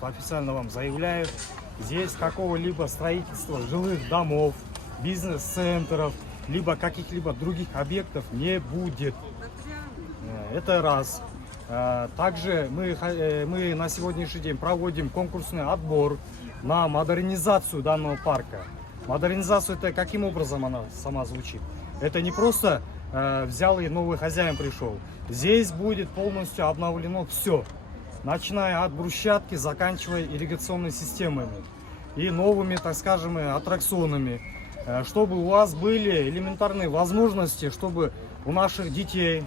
Официально вам заявляю, здесь какого-либо строительства жилых домов, бизнес-центров, либо каких-либо других объектов не будет. Это раз. Также мы на сегодняшний день проводим конкурсный отбор на модернизацию данного парка. Модернизацию — это каким образом она сама звучит? Это не просто взял и новый хозяин пришел. Здесь будет полностью обновлено все, начиная от брусчатки, заканчивая ирригационными системами и новыми, так скажем, аттракционами, чтобы у вас были элементарные возможности, чтобы у наших детей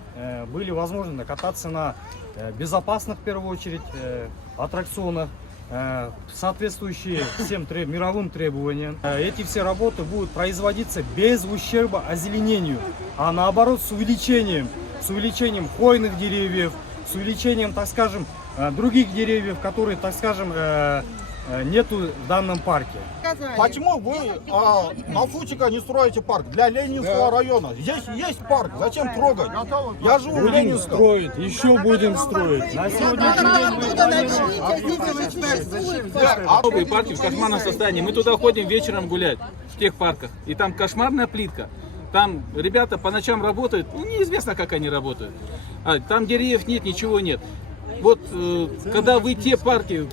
были возможности кататься на безопасных, в первую очередь, аттракционах, соответствующие всем мировым требованиям. Эти все работы будут производиться без ущерба озеленению, а наоборот с увеличением хвойных деревьев, с увеличением, так скажем, других деревьев, которые, так скажем, нету в данном парке. Почему вы на Фучика не строите парк для Ленинского района? Здесь есть парк, зачем трогать? Я живу в Ленинском. Строить, еще будем строить. На сегодняшний день Новые парки в кошмарном состоянии. Мы туда ходим вечером гулять, в тех парках. И там кошмарная плитка. Там ребята по ночам работают, неизвестно, как они работают. Там деревьев нет, ничего нет. Вот когда вы те парки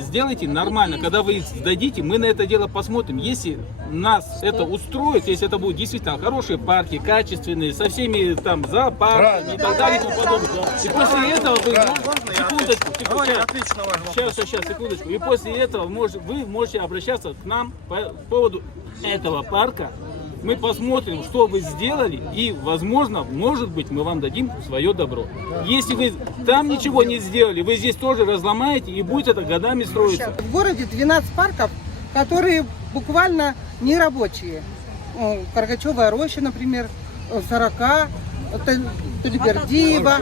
сделаете нормально, когда вы их сдадите, мы на это дело посмотрим. Если нас это устроит, если это будут действительно хорошие парки, качественные, со всеми там зоопарками и так далее и тому подобное. И после этого вы, секундочку. И после этого вы можете обращаться к нам по поводу этого парка. Мы посмотрим, что вы сделали, и, возможно, может быть, мы вам дадим свое добро. Если вы там ничего не сделали, вы здесь тоже разломаете, и будет это годами строиться. В городе 12 парков, которые буквально не рабочие. Каргачевая роща, например, Сорока, Тулибердиева,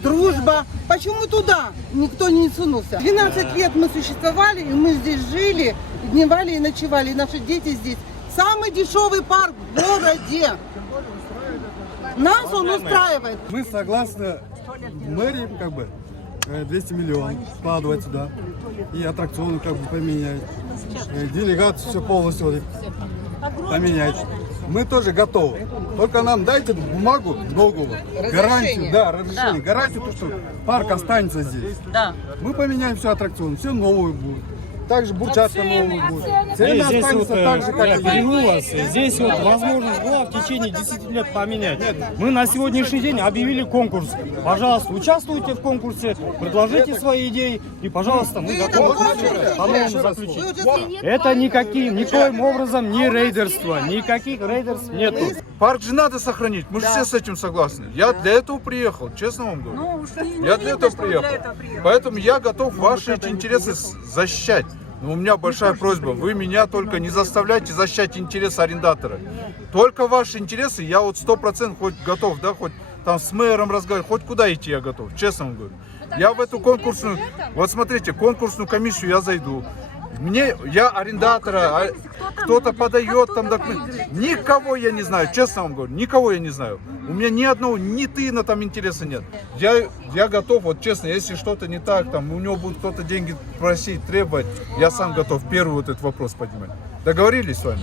Дружба. Почему туда никто не сунулся? 12 лет мы существовали, и мы здесь жили, дневали и ночевали, и наши дети здесь. Самый дешевый парк в городе. Нас он устраивает. Мы согласны мэрии, 200 миллионов вкладывать сюда. И аттракционы поменять. Делегацию все полностью поменять. Мы тоже готовы. Только нам дайте бумагу новую. Гарантию, разрешение. Гарантию, что парк останется здесь. Мы поменяем все аттракционы, все новые будут. Также бурчатка новая будет. Здесь вот возможность была в течение 10 лет поменять. Мы на сегодняшний день объявили конкурс. Пожалуйста, участвуйте в конкурсе, предложите свои идеи и, пожалуйста, мы готовы по-новому заключить. Это никоим образом не рейдерство, никаких рейдерств нету. Парк же надо сохранить, мы же все с этим согласны. Я для этого приехал, честно вам говорю. Я для этого приехал. Поэтому я готов ваши эти интересы защищать. Но у меня большая просьба, вы меня только не заставляйте защищать интересы арендатора. Только ваши интересы, я вот 100% хоть готов, хоть там с мэром разговаривать, хоть куда идти я готов, честно вам говорю. Я в эту конкурсную, вот смотрите, конкурсную комиссию я зайду. Я арендатора, кто-то подает там документы. Никого я не знаю, честно вам говорю, никого я не знаю. У меня ни одного, ни тына там интереса нет. Я готов, вот честно, если что-то не так, там у него будет кто-то деньги просить, требовать, я сам готов первый вот этот вопрос поднимать. Договорились с вами?